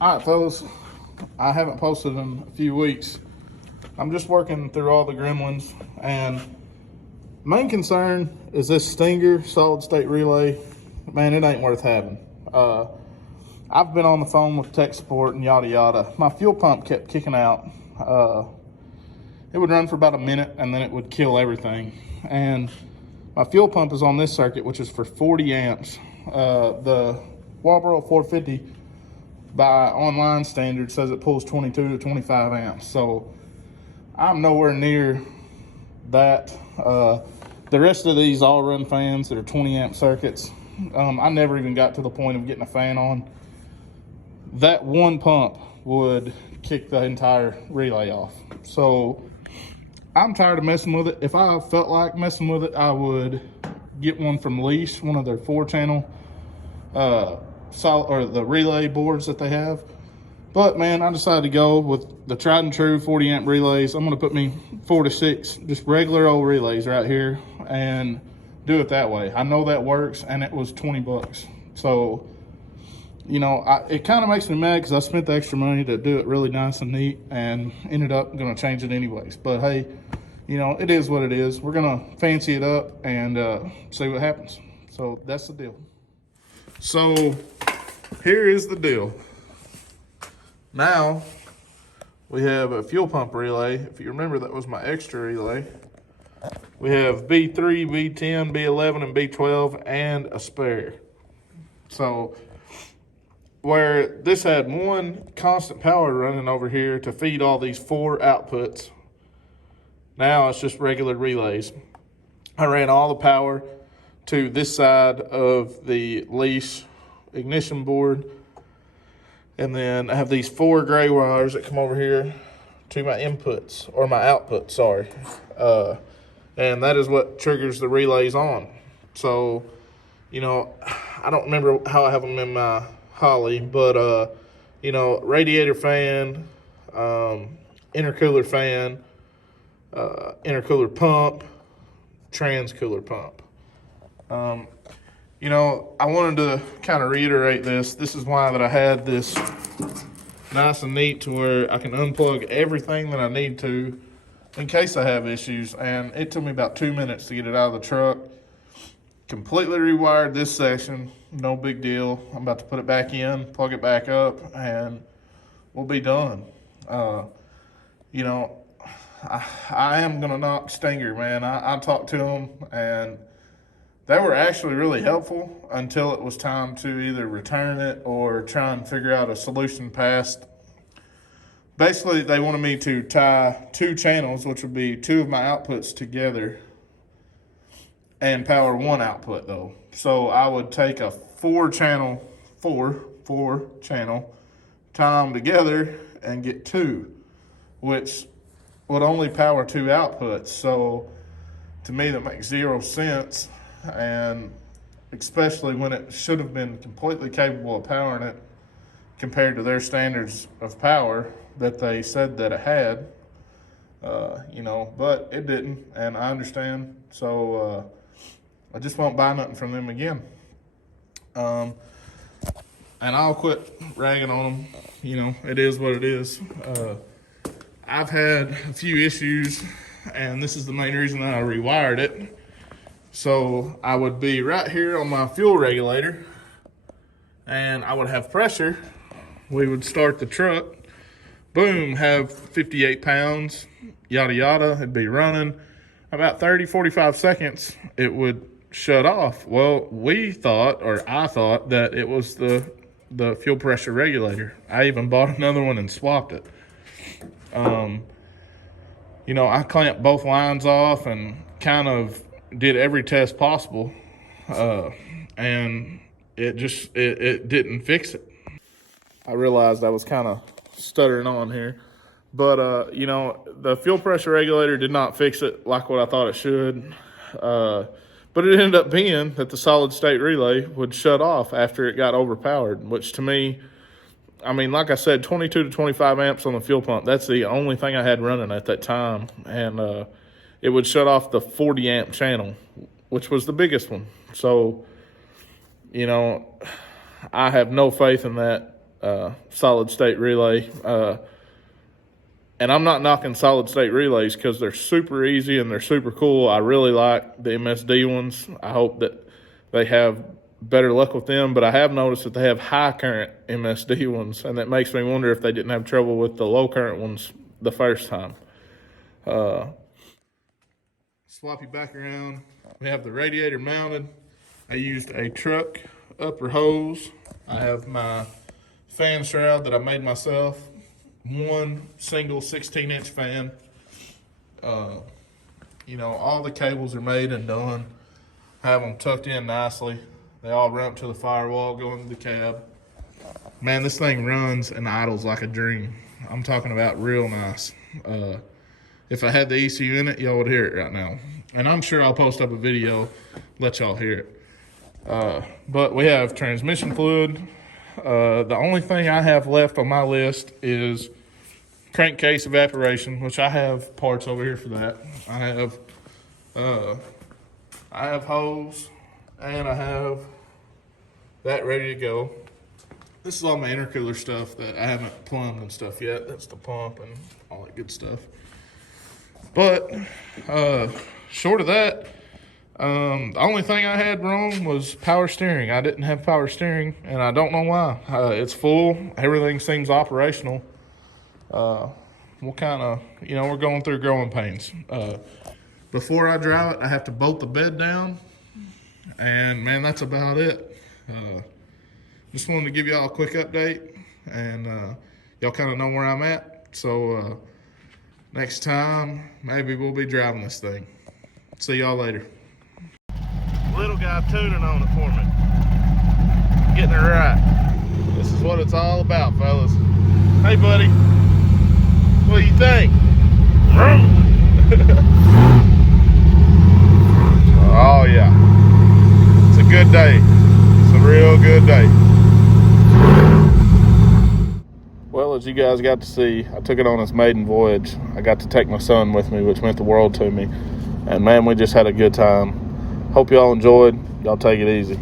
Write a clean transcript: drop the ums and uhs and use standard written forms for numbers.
All right, fellas, I haven't posted in a few weeks. I'm just working through all the gremlins, and main concern is this Stinger solid state relay. Man, it ain't worth having. I've been on the phone with tech support and yada yada. My fuel pump kept kicking out. It would run for about a minute and then it would kill everything. And my fuel pump is on this circuit, which is for 40 amps. The Walbro 450 by online standard says it pulls 22 to 25 amps. So I'm nowhere near that. The rest of these all run fans that are 20 amp circuits. I never even got to the point of getting a fan on. That one pump would kick the entire relay off. So I'm tired of messing with it. If I felt like messing with it, I would get one from Leash, one of their 4-channel or the relay boards that they have. But man, I decided to go with the tried and true 40 amp relays. I'm gonna put me 4 to 6 just regular old relays right here and do it that way. I know that works, and it was 20 bucks. So, you know, it kind of makes me mad because I spent the extra money to do it really nice and neat and ended up gonna change it anyways. But hey, you know, it is what it is. We're gonna fancy it up and see what happens. So that's the deal. So here is the deal. Now we have a fuel pump relay. If you remember, that was my extra relay. We have B3, B10, B11, and B12, and a spare. So where this had one constant power running over here to feed all these 4 outputs, now it's just regular relays. I ran all the power to this side of the Leash ignition board, and then I have these 4 gray wires that come over here to my inputs, or my outputs, sorry. And that is what triggers the relays on. So, you know, I don't remember how I have them in my Holly, but, you know, radiator fan, intercooler fan, intercooler pump, transcooler pump. You know, I wanted to kind of reiterate this. This is why that I had this nice and neat to where I can unplug everything that I need to in case I have issues. And it took me about 2 minutes to get it out of the truck. Completely rewired this section, no big deal. I'm about to put it back in, plug it back up, and we'll be done. You know, I am gonna knock Stinger, man. I talked to them, and they were actually really helpful until it was time to either return it or try and figure out a solution past. Basically, they wanted me to tie 2 channels, which would be 2 of my outputs together, and power 1 output though. So I would take a 4-channel, tie them together and get 2, which would only power 2 outputs. So to me, that makes 0 sense. And especially when it should have been completely capable of powering it compared to their standards of power that they said that it had, you know, but it didn't, and I understand. So I just won't buy nothing from them again. And I'll quit ragging on them. You know, it is what it is. I've had a few issues, and this is the main reason that I rewired it. So I would be right here on my fuel regulator, and I would have pressure. We would start the truck, boom, have 58 pounds, yada yada. It'd be running. About 30, 45 seconds, it would shut off. Well, I thought that it was the fuel pressure regulator. I even bought another one and swapped it. You know, I clamped both lines off and kind of did every test possible, and it didn't fix it. I realized I was kind of stuttering on here, but you know, the fuel pressure regulator did not fix it like what I thought it should. But it ended up being that the solid state relay would shut off after it got overpowered, which to me, I mean, like I said, 22 to 25 amps on the fuel pump. That's the only thing I had running at that time. And it would shut off the 40 amp channel, which was the biggest one. So, you know, I have no faith in that solid state relay. And I'm not knocking solid state relays because they're super easy and they're super cool. I really like the MSD ones. I hope that they have better luck with them, but I have noticed that they have high current MSD ones, and that makes me wonder if they didn't have trouble with the low current ones the first time. Swap you back around. We have the radiator mounted. I used a truck upper hose. I have my fan shroud that I made myself. One single 16-inch fan. You know, all the cables are made and done. I have them tucked in nicely. They all run up to the firewall, go into the cab. Man, this thing runs and idles like a dream. I'm talking about real nice. If I had the ECU in it, y'all would hear it right now. And I'm sure I'll post up a video, let y'all hear it. But we have transmission fluid. The only thing I have left on my list is crankcase evaporation, which I have parts over here for that. I have hose, and I have that ready to go. This is all my intercooler stuff that I haven't plumbed and stuff yet. That's the pump and all that good stuff. But short of that, the only thing I had wrong was power steering. I didn't have power steering, and I don't know why. It's full. Everything seems operational. We'll kind of, you know, we're going through growing pains. Before I drive it, I have to bolt the bed down, and man, that's about it. Just wanted to give y'all a quick update, and y'all kind of know where I'm at. So next time, maybe we'll be driving this thing. See y'all later. Little guy tuning on it for me. Getting it right. This is what it's all about, fellas. Hey, buddy. What do you think? Oh, yeah. It's a good day. It's a real good day. Well, as you guys got to see, I took it on this maiden voyage. I got to take my son with me, which meant the world to me. And, man, we just had a good time. Hope y'all enjoyed. Y'all take it easy.